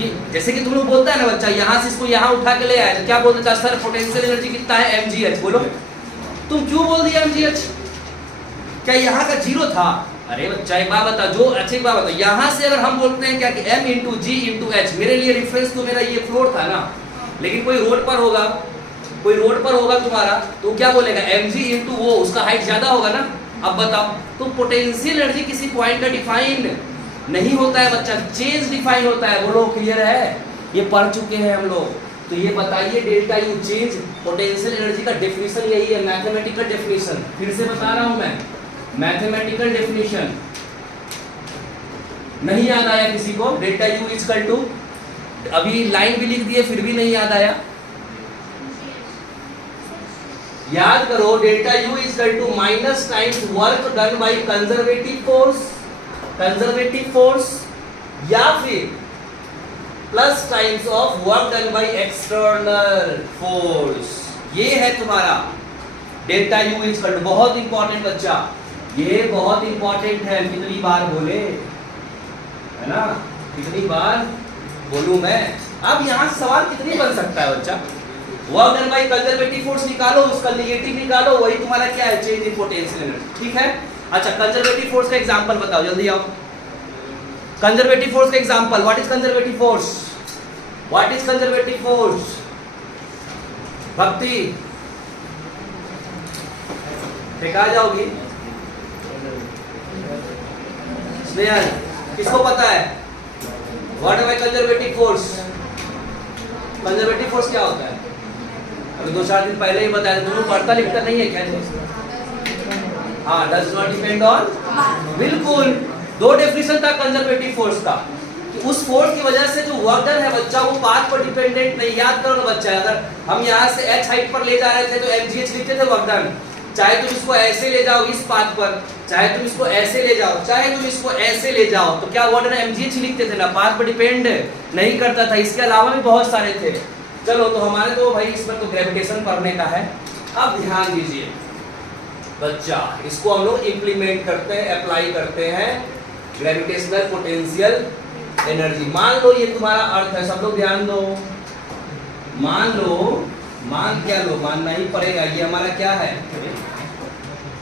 कि जैसे कि तुम लोग बोलता है ना बच्चा, यहाँ से इसको यहाँ उठा के ले आया तो क्या बोलते था सर पोटेंशियल एनर्जी कितना है mgh। बोलो तुम क्यों बोल दिया mgh? क्या यहाँ का जीरो था? अरे बच्चा एक बात बता, जो अच्छी बात बता, यहाँ से अगर हम बोलते हैं क्या कि m इंटू जी इंटू एच, मेरे लिए रेफरेंस तो मेरा ये फ्लोर था ना, लेकिन कोई रोड पर होगा, कोई रोड पर होगा तुम्हारा तो क्या बोलेगा mg इंटू वो, उसका हाइट ज्यादा होगा ना। अब बताओ, तो पोटेंशियल एनर्जी किसी पॉइंट का डिफाइन नहीं होता है बच्चा, चेंज डिफाइन होता है। बोलो क्लियर है? ये पढ़ चुके हैं हम लोग। तो ये बताइए delta U change, potential energy का डेफिनेशन यही है, मैथमेटिकल डेफिनेशन। फिर से बता रहा हूं मैं, मैथमेटिकल डेफिनेशन। नहीं याद आया किसी को? डेल्टा यू इक्वल टू, अभी लाइन भी लिख दिए फिर भी नहीं याद आया? याद करो, delta U equal to minus times work done by conservative force, conservative force, या फिर plus times of work done by external force. ये है तुम्हारा डेल्टा यू इक्वल टू। बहुत इंपॉर्टेंट बच्चा, ये बहुत इंपॉर्टेंट है। कितनी बार बोले है ना, कितनी बार बोलूं मैं? अब यहां सवाल कितनी बन सकता है बच्चा? Work done by conservative force निकालो, उसका नेगेटिव निकालो, वही तुम्हारा क्या है? Change in potential energy. ठीक है? अच्छा, कंजर्वेटिव फोर्स का एग्जांपल बताओ, जल्दी आओ। कंजर्वेटिव फोर्स का example, what is conservative force? What is conservative force? भक्ति फेंका जाओगी? स्नेहल किसको पता है? What is conservative force? Conservative force क्या होता है? अभी 2-4 दिन पहले ही बताया, तुम लोग पढ़ता लिखता नहीं है क्या? हाँ, डज नॉट डिपेंड ऑन, बिल्कुल। दो डेफिनेशन था कंजर्वेटिव फोर्स का, कि उस फोर्स की वजह से जो वर्क डन है बच्चा वो पाथ पर डिपेंडेंट नहीं। याद करो ना बच्चा, अगर हम यहाँ से h हाइट पर ले जा रहे थे तो mgh लिखते थे वर्क डन। चाहे तुम इसको ऐसे ले जाओ इस पाथ पर, चाहे तुम इसको ऐसे ले जाओ, चाहे तुम इसको ऐसे ले जाओ, तो क्या वर्क डन mgh लिखते थे ना, पाथ पर डिपेंड नहीं करता था। इसके अलावा भी बहुत सारे थे। चलो, तो हमारे तो भाई इसमें तो ग्रेविटेशन पढ़ने का है। अब ध्यान दीजिए बच्चा, इसको हम लोग इम्प्लीमेंट करते हैं, अप्लाई करते हैं, ग्रेविटेशनल पोटेंशियल एनर्जी। मान लो ये तुम्हारा अर्थ है, सब लोग ध्यान दो। मान लो, मान क्या लो, मानना ही पड़ेगा, ये हमारा क्या है?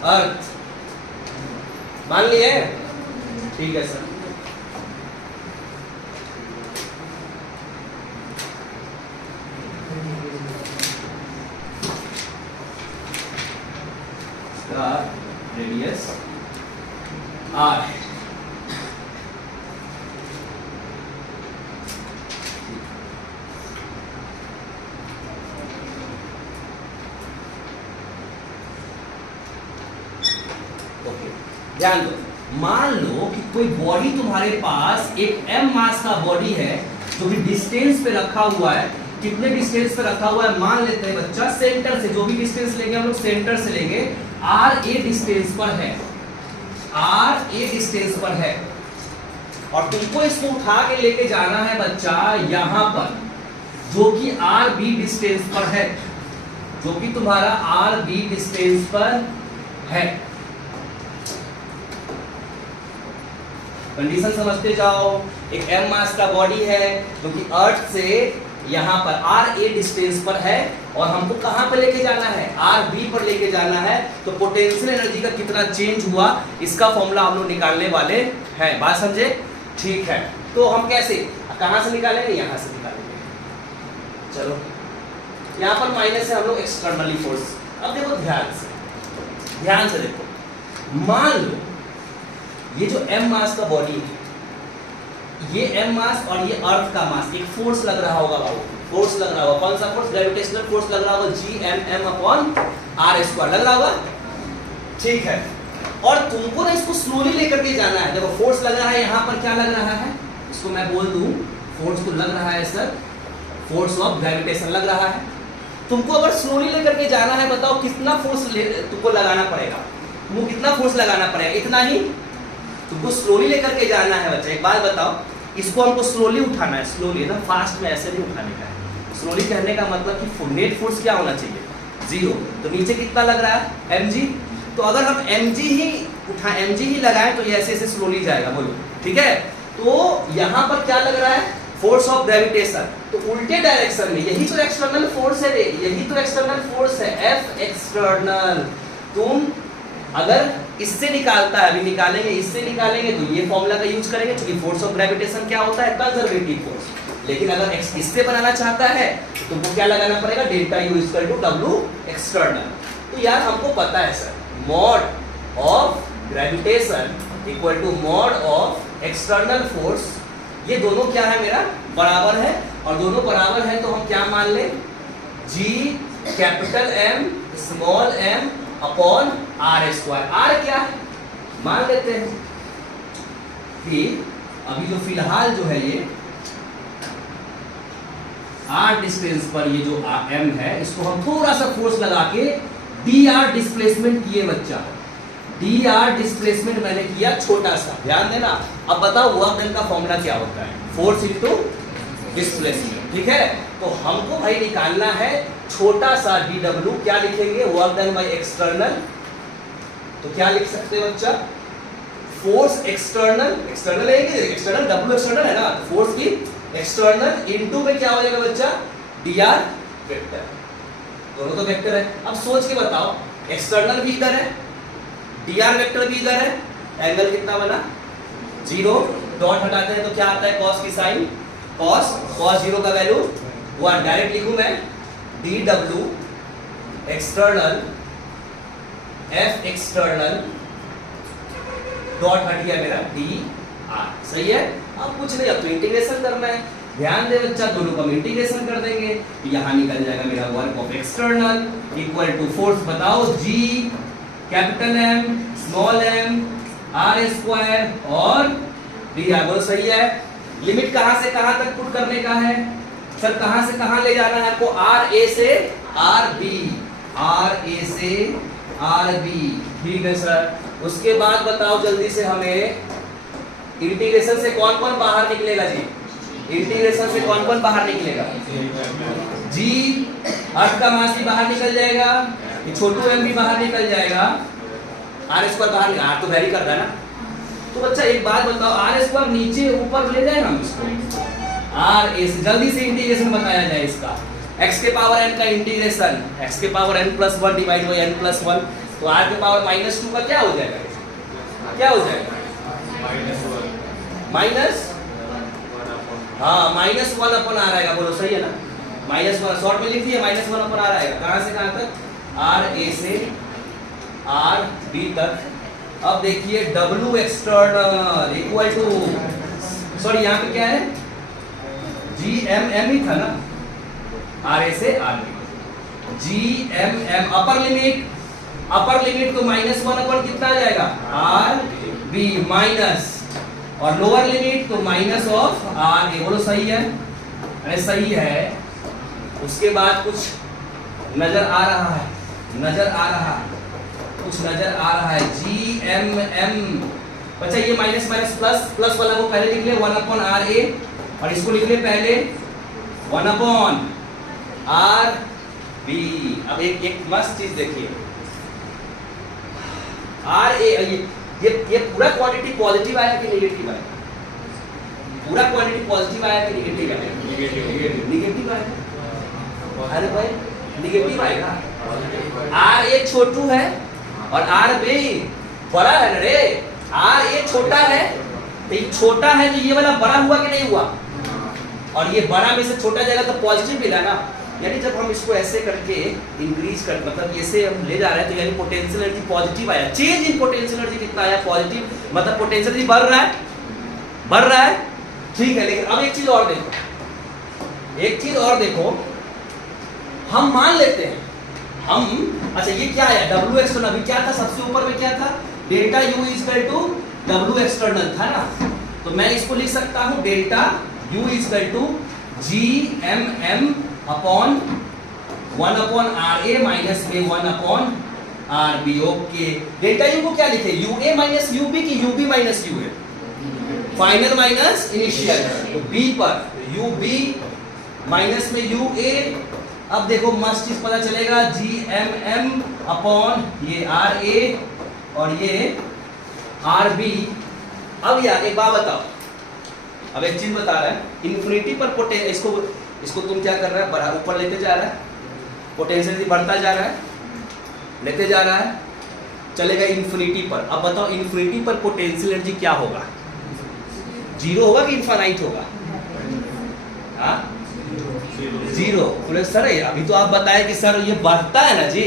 अर्थ। मान लिए? ठीक है सर। रेडियस r है। ओके, ध्यान दो। मान लो कि कोई बॉडी तुम्हारे पास एक m मास का बॉडी है जो कि डिस्टेंस पे रखा हुआ है। कितने डिस्टेंस पे रखा हुआ है? मान लेते हैं बच्चा सेंटर से, जो भी डिस्टेंस लेंगे हम लोग सेंटर से लेंगे, r a डिस्टेंस पर है, r a डिस्टेंस पर है, और तुमको इसको उठा के लेके जाना है बच्चा यहां पर, जो कि r b डिस्टेंस पर है, जो कि तुम्हारा r b डिस्टेंस पर है। कंडीशन समझते जाओ। एक m मास का बॉडी है जो कि अर्थ से यहाँ पर r a डिस्टेंस पर है, और हमको कहाँ पर लेके जाना है? r b पर लेके जाना है। तो पोटेंशियल एनर्जी का कितना चेंज हुआ, इसका फॉर्मूला हम लोग निकालने वाले हैं। बात समझे? ठीक है, तो हम कैसे, कहाँ से निकालेंगे? यहाँ से निकालेंगे। चलो, यहाँ पर माइनस है हम लोग एक्सटर्नली फोर्स। अब देखो ध्यान से देखो। मान लो ये जो m मास का बॉडी है, ये m मास और ये अर्थ का मास, एक फोर्स लग रहा होगा बाबू, फोर्स लग रहा होगा। कौन सा फोर्स? ग्रेविटेशनल फोर्स लग रहा होगा, Gmm/r², लग रहा होगा। ठीक है, और तुमको ना इसको स्लोली लेकर के जाना है। देखो फोर्स लग रहा है यहाँ पर, क्या लग रहा है? इसको मैं बोल दूं, फोर्स तो लग रहा है सर, फोर्स ऑफ ग्रेविटेशन लग रहा है। तुमको अगर स्लोली लेकर के जाना है, बताओ कितना फोर्स तुमको लगाना पड़ेगा? तुमको कितना फोर्स लगाना पड़ेगा? इतना ही। तुमको स्लोली लेकर के जाना है बच्चा। एक बात बताओ, इसको हमको स्लोली उठाना है, स्लोली ना, फास्ट में ऐसे नहीं उठाने का है। स्लोली कहने का मतलब कि नेट फोर्स क्या होना चाहिए? 0। तो नीचे कितना लग रहा है? mg। तो अगर हम mg ही लगाएं तो ये ऐसे ऐसे स्लोली जाएगा। बोलो ठीक है। तो यहाँ पर क्या लग रहा है? फोर्स ऑफ ग्रेविटेशन, तो उल्टे डायरेक्शन में यही तो एक्सटर्नल फोर्स है रे, यही तो एक्सटर्नल फोर्स है, एफ एक्सटर्नल। तुम अगर इससे निकालता है, अभी निकालेंगे, इससे निकालेंगे तो ये फॉर्मूला का यूज करेंगे, क्योंकि फोर्स ऑफ ग्रेविटेशन क्या होता है, कंजर्वेटिव फोर्स। लेकिन अगर इससे बनाना चाहता है तो वो क्या लगाना पड़ेगा, delta U equal to W external. तो यार हमको पता है sir, mod of gravitation equal to mod of external force, ये दोनों क्या है मेरा, बराबर है। और दोनों बराबर है तो हम क्या मान लें, G capital M small m upon R square. R क्या है मान लेते हैं कि अभी जो फिलहाल जो है ये r डिस्टेंस पर ये जो m है, इसको हम थोड़ा सा फोर्स लगा के dr डिस्प्लेसमेंट किए बच्चा, dr डिस्प्लेसमेंट मैंने किया छोटा सा, ध्यान देना। अब बताओ वर्क डन का फॉर्मूला क्या होता है, फोर्स इनटू डिस्प्लेसमेंट, ठीक है। तो हमको भाई निकालना है छोटा सा dw, क्या लिखेंगे, वर्क डन बाय एक्सटर्नल। तो क्या लिख सकते हैं बच्चा, फोर्स एक्सटर्नल, एक्सटर्नल है कि एक्सटर्नल, w एक्सटर्नल है ना, फोर्स की एक्सटर्नल इनटू में क्या हो जाएगा बच्चा, dr वेक्टर, दोनों तो वेक्टर है। अब सोच के बताओ, एक्सटर्नल भी इधर है, dr वेक्टर भी इधर है, एंगल कितना बना 0, डॉट हटाते हैं तो क्या आता है, कॉस की साइन, कॉस 0 का वैल्यू 1, डायरेक्ट लिखूं मैं dw external f external dot हट गया मेरा dr, सही है। अब कुछ नहीं, अब तो इंटीग्रेशन करना है, ध्यान दे बच्चा, दोनों को हम इंटीग्रेशन कर देंगे, यहां निकल जाएगा मेरा work of external equal to force, बताओ G capital M small m R square और dr, बोलो सही है। लिमिट कहां से कहां तक पुट करने का है सर, कहां से कहां ले जाना है आपको, आर ए से आर बी, आर ए से आर बी, ठीक है सर। उसके बाद बताओ जल्दी से हमें, इंटीग्रेशन से कौन कौन बाहर निकलेगा जी, इंटीग्रेशन से कौन कौन बाहर निकलेगा, जी अर्थ का मास भी बाहर निकल जाएगा, छोटू m भी बाहर निकल जाएगा, आर स्क्वायर बाहर निकल, आर तो वेरी कर रहा है ना। तो बच्चा एक बात बताओ, आर स्क्वायर नीचे ऊपर ले जाए हम इसको, आर ए से जल्दी से इंटीग्रेशन बताया जाए इसका, x के पावर n का इंटीग्रेशन, x के power n plus 1 divide by n plus 1, तो r के पावर माइनस 2 का क्या हो जाएगा, क्या हो जाएगा, माइनस, हाँ माइनस 1 अपॉन आर आएगा, बोलो सही है ना, माइनस 1 शॉर्ट में लिख दिया, माइनस 1 अपॉन आर आएगा, कहां से कहां तक, आर ए से आर बी तक। अब देखिए W external equal to, sorry यहाँ पे क्या है, जी एम एम ही था ना, आर ए से R B, G M M upper limit, upper limit तो माइनस 1 अपॉन कितना आ जाएगा, आर बी माइनस, और लोअर लिमिट तो माइनस ऑफ आर ए, बोलो सही है, अरे सही है। उसके बाद कुछ नजर आ रहा है, नजर आ रहा है, कुछ नजर आ रहा है, जी एम एम, बच्चा ये माइनस माइनस प्लस, प्लस वाला को पहले लिख ले 1 अपॉन आर ए, और इसको लिख ले पहले 1 अपॉन आर बी। अब एक मस्त चीज देखिए, आर ए, ये पूरा क्वांटिटी पॉजिटिव आया कि नेगेटिव आया, पूरा क्वांटिटी पॉजिटिव आया कि नेगेटिव आया, नेगेटिव आया, अरे भाई नेगेटिव आएगा, आर ए छोटू है और आर बी बड़ा है ना रे, आर ए छोटा है, तो ये छोटा है तो ये वाला बड़ा हुआ कि नहीं हुआ, और ये बड़ा में से छोटा जाएगा तो पॉजिटिव मिला ना, यानी जब हम इसको ऐसे करके इंक्रीज कर, मतलब ऐसे हम ले जा रहे हैं तो यानी पोटेंशियल एनर्जी पॉजिटिव आया, चेंज इन पोटेंशियल एनर्जी कितना आया, पॉजिटिव, मतलब पोटेंशियल एनर्जी बढ़ रहा है, बढ़ रहा है, ठीक है। लेकिन अब एक चीज और देखो, एक चीज और देखो, हम मान लेते हैं, हम अच्छा ये क्या है, W एक्सटर्नल, अभी क्या था सबसे ऊपर में क्या था, delta U equal to W external था ना, तो मैं इसको लिख सकता हूं delta U equal to G M M upon 1 upon R A minus में 1 upon R B, okay. Delta U को क्या लिखे, U A minus U B की U B minus U A, final minus initial, तो B पर U B minus में U A. अब देखो मस्त चीज पता चलेगा, जी एम एम अपॉन ये आर ए और ये आर बी। अब यार एक बात बताओ, अब एक चीज बता रहा है, इन्फिनिटी पर इसको तुम क्या कर रहा है, बढ़ा ऊपर लेते जा रहा है, पोटेंशियल बढ़ता जा रहा है, लेते जा रहा है, चलेगा इन्फिनिटी पर। अब बताओ इन्फिनिटी पर पोटेंशियल एनर्जी क्या होगा, जीरो होगा कि इनफाइनाइट होगा? हाँ जीरो। बोले सर अभी तो आप बताए कि सर ये बढ़ता है ना जी,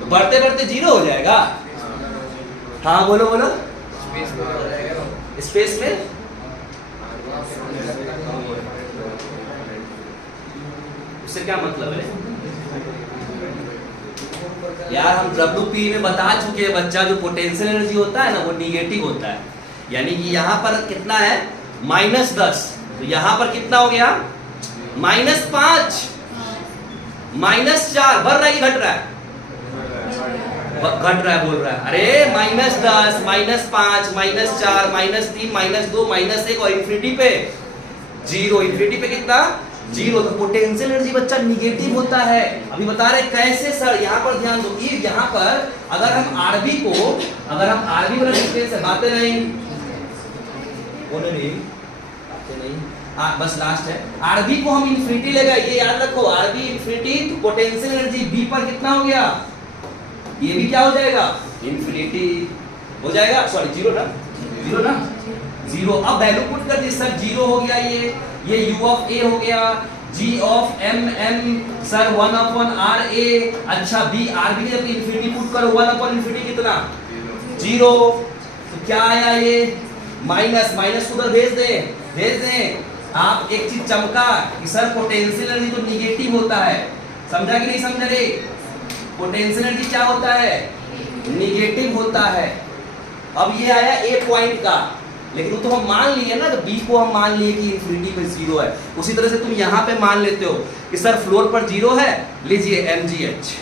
तो बढ़ते बढ़ते जीरो हो जाएगा। हाँ बोलो बोलो, स्पेस में उससे क्या मतलब है यार? हम WP में बता चुके हैं बच्चा, जो पोटेंशियल एनर्जी होता है ना वो निगेटिव होता है। यानी कि यहाँ पर कितना है, -10, तो यहाँ पर कितना हो गया, -5, -4, बढ़ रहा है कि घट रहा है? घट रहा है बोल रहा है। अरे -10, -5, -4, -3, -2, -1 और इन्फिनिटी पे जीरो। इन्फिनिटी पे कितना, जीरो। तो पोटेंशियल एनर्जी बच्चा निगेटिव होता है। अभी बता रहे कैसे सर, यहाँ पर ध्यान दो कि यहाँ पर अगर हम आरबी वाला डिस्टेंस है, बातें नहीं बोले नहीं, बातें नहीं, बस लास्ट है। आरबी को हम इन्फिनिटी लेगा, ये याद रखो, आरबी इन्फिनिटी, तो पोटेंशियल एनर्जी बी पर कितना हो गया, ये भी क्या हो जाएगा, इन्फिनिटी हो जाएगा। सॉरी जीरो ना, जीरो। अब वैल्यू पुट कर दी सर, जीरो हो गया ये u ऑफ a हो गया, g of m sir 1/r(a). अच्छा b rb जब इन्फिनिटी पुट करो 1/इन्फिनिटी कितना, जीरो। तो क्या आया ये, माइनस उधर भेज दें। आप एक चीज चमका कि सर पोटेंशियल एनर्जी तो निगेटिव होता है, समझा कि नहीं समझा रे? पोटेंशियल एनर्जी क्या होता है, निगेटिव होता है। अब ये आया ए पॉइंट का, लेकिन वो तो हम मान लिए ना, तो बी को हम मान लिए कि इन्फिनिटी पे जीरो है। उसी तरह से तुम यहाँ पे मान लेते हो कि सर फ्लोर पर जीरो है, लीजिए mgh।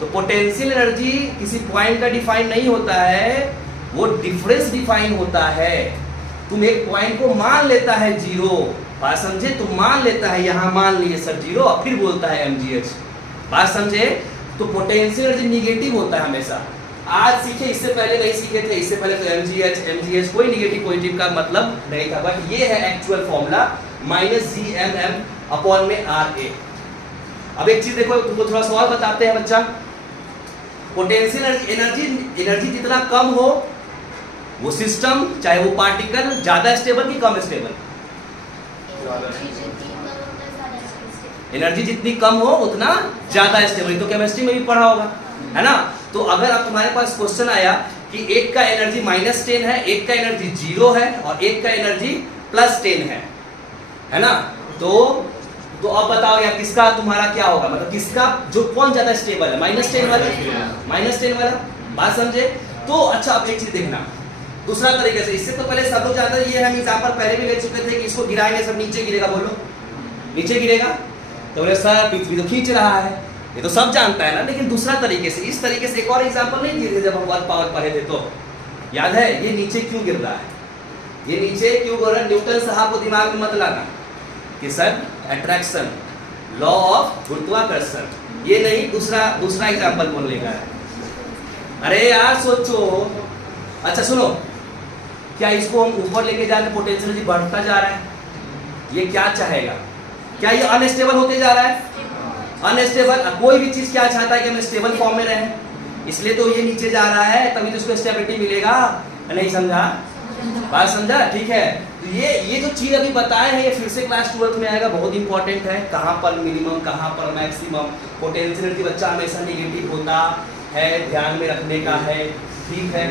तो पोटेंशियल एनर्जी किसी पॉइंट का डिफाइन नहीं होता है, वो डिफरेंस डिफाइन होता है। तुम एक पॉइंट को मान लेता है जीरो, बात समझे? तुम मान लेता है, यहाँ मान लिए सर जीरो, और फिर बोलता है mgh, बात समझे? तो पोटेंशियल एनर्जी निगेटिव होता है हमेशा। आज सीखे, इससे पहले नहीं सीखे थे। इससे पहले तो mgh कोई निगेटिव पॉजिटिव का मतलब नहीं था, बट ये है एक्चुअल फॉर्मूला, -gmm/RA। अब एक चीज देखो, तुमको थोड़ा सवाल बताते हैं बच्चा। पोटेंशियल एनर्जी जितना कम हो, वो सिस्टम चाहे वो पार्टिकल ज्यादा स्टेबल कि कम स्टेबल? एनर्जी जितनी कम हो उतना ज्यादा स्टेबल। तो केमिस्ट्री में भी पढ़ा होगा, है ना? तो अगर अब तुम्हारे पास क्वेश्चन आया कि एक का एनर्जी -10 है, एक का एनर्जी 0 है, और एक का एनर्जी +10 है ना? तो अब बताओ यार किसका तुम्हारा क्या होगा, मतलब किसका, जो कौन ज्यादा स्टेबल है, -10 वाला, बात समझे? तो अच्छा अब एक चीज देखना दूसरा तरीके से। इससे तो पहले सब लोग जानते हैं, ये हम एग्जांपल पहले भी ले चुके थे कि इसको गिराएंगे सब नीचे गिरेगा, बोलो नीचे गिरेगा। तो बोले सर पृथ्वी तो खींच रहा है, ये तो सब जानता है ना। लेकिन दूसरा तरीके से, इस तरीके से एक और एग्जांपल नहीं दिए थे जब हम वर्क पावर पढ़े थे, तो याद है ये नीचे क्यों गिर रहा है, ये नीचे क्यों गिर रहा है? न्यूटन साहब को दिमाग में मत लाना कि सर अट्रैक्शन, लॉ ऑफ गुरुत्वाकर्षण, ये नहीं, दूसरा एग्जांपल बोलने का है। अरे यार सोचो। अच्छा सुनो, क्या इसको हम ऊपर लेके जा रहे, पोटेंशियल एनर्जी बढ़ता जा रहा है, ये क्या चाहेगा? क्या ये अनस्टेबल होते जा रहा है? अनस्टेबल। कोई भी चीज क्या चाहता है कि हम स्टेबल फॉर्म में रहें, इसलिए तो ये नीचे जा रहा है, तभी तो इसको स्टेबिलिटी मिलेगा। नहीं समझा? बात समझा? ठीक है। तो ये जो चीज अभी बताए हैं, ये फिर से क्लास 12 में आएगा, बहुत इंपॉर्टेंट है। कहाँ पर मिनिमम, कहाँ पर मैक्सिमम। पोटेंशियल एनर्जी बच्चा हमेशा निगेटिव होता है, ध्यान में रखने का है, ठीक है।